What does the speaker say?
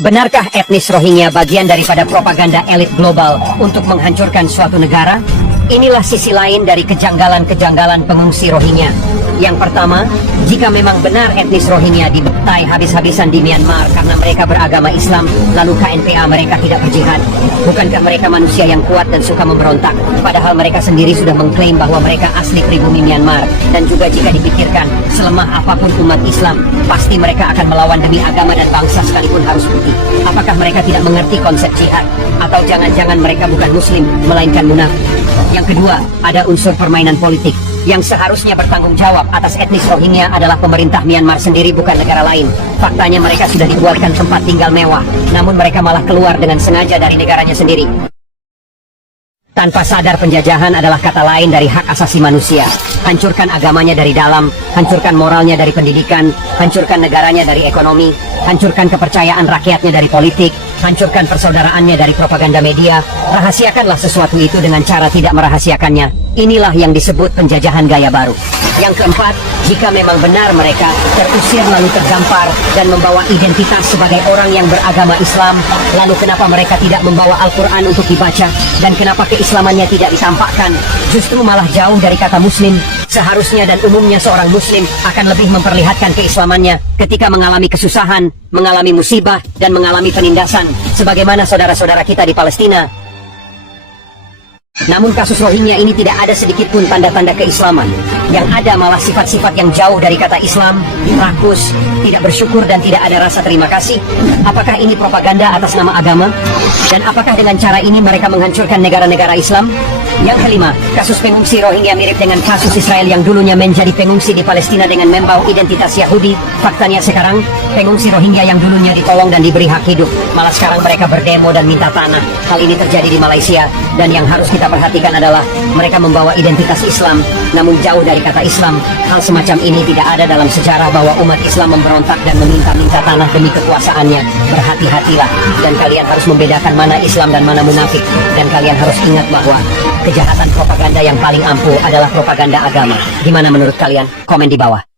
Benarkah etnis Rohingya bagian daripada propaganda elit global untuk menghancurkan suatu negara? Inilah sisi lain dari kejanggalan-kejanggalan pengungsi Rohingya. Yang pertama, jika memang benar etnis Rohingya dibantai habis-habisan di Myanmar karena mereka beragama Islam, lalu KNPA mereka tidak berjihad. Bukankah mereka manusia yang kuat dan suka memberontak? Padahal mereka sendiri sudah mengklaim bahwa mereka asli pribumi Myanmar. Dan juga jika dipikirkan, selemah apapun umat Islam, pasti mereka akan melawan demi agama dan bangsa sekalipun harus putih. Apakah mereka tidak mengerti konsep jihad? Atau jangan-jangan mereka bukan muslim, melainkan munafik? Yang kedua, ada unsur permainan politik. Yang seharusnya bertanggung jawab atas etnis Rohingya adalah pemerintah Myanmar sendiri, bukan negara lain. Faktanya mereka sudah dibuatkan tempat tinggal mewah, namun mereka malah keluar dengan sengaja dari negaranya sendiri. Tanpa sadar penjajahan adalah kata lain dari hak asasi manusia. Hancurkan agamanya dari dalam, hancurkan moralnya dari pendidikan, hancurkan negaranya dari ekonomi, hancurkan kepercayaan rakyatnya dari politik, hancurkan persaudaraannya dari propaganda media, rahasiakanlah sesuatu itu dengan cara tidak merahasiakannya. Inilah yang disebut penjajahan gaya baru. Yang keempat, jika memang benar mereka terusir lalu tergampar dan membawa identitas sebagai orang yang beragama Islam, lalu kenapa mereka tidak membawa Al-Quran untuk dibaca, dan kenapa keislamannya tidak ditampakkan, justru malah jauh dari kata muslim? Seharusnya dan umumnya seorang muslim akan lebih memperlihatkan keislamannya ketika mengalami kesusahan, mengalami musibah, dan mengalami penindasan, sebagaimana saudara-saudara kita di Palestina. Namun kasus Rohingya ini tidak ada sedikit pun tanda-tanda keislaman. Yang ada malah sifat-sifat yang jauh dari kata Islam, rakus, tidak bersyukur, dan tidak ada rasa terima kasih. Apakah ini propaganda atas nama agama? Dan apakah dengan cara ini mereka menghancurkan negara-negara Islam? Yang kelima, kasus pengungsi Rohingya mirip dengan kasus Israel yang dulunya menjadi pengungsi di Palestina dengan membawa identitas Yahudi. Faktanya sekarang, pengungsi Rohingya yang dulunya ditolong dan diberi hak hidup, malah sekarang mereka berdemo dan minta tanah. Hal ini terjadi di Malaysia, dan yang harus kita perhatikan adalah mereka membawa identitas Islam, namun jauh dari kata Islam. Hal semacam ini tidak ada dalam sejarah bahwa umat Islam memberontak dan meminta-minta tanah demi kekuasaannya. Berhati-hatilah, dan kalian harus membedakan mana Islam dan mana munafik. Dan kalian harus ingat bahwa kejahatan propaganda yang paling ampuh adalah propaganda agama. Gimana menurut kalian? Komen di bawah.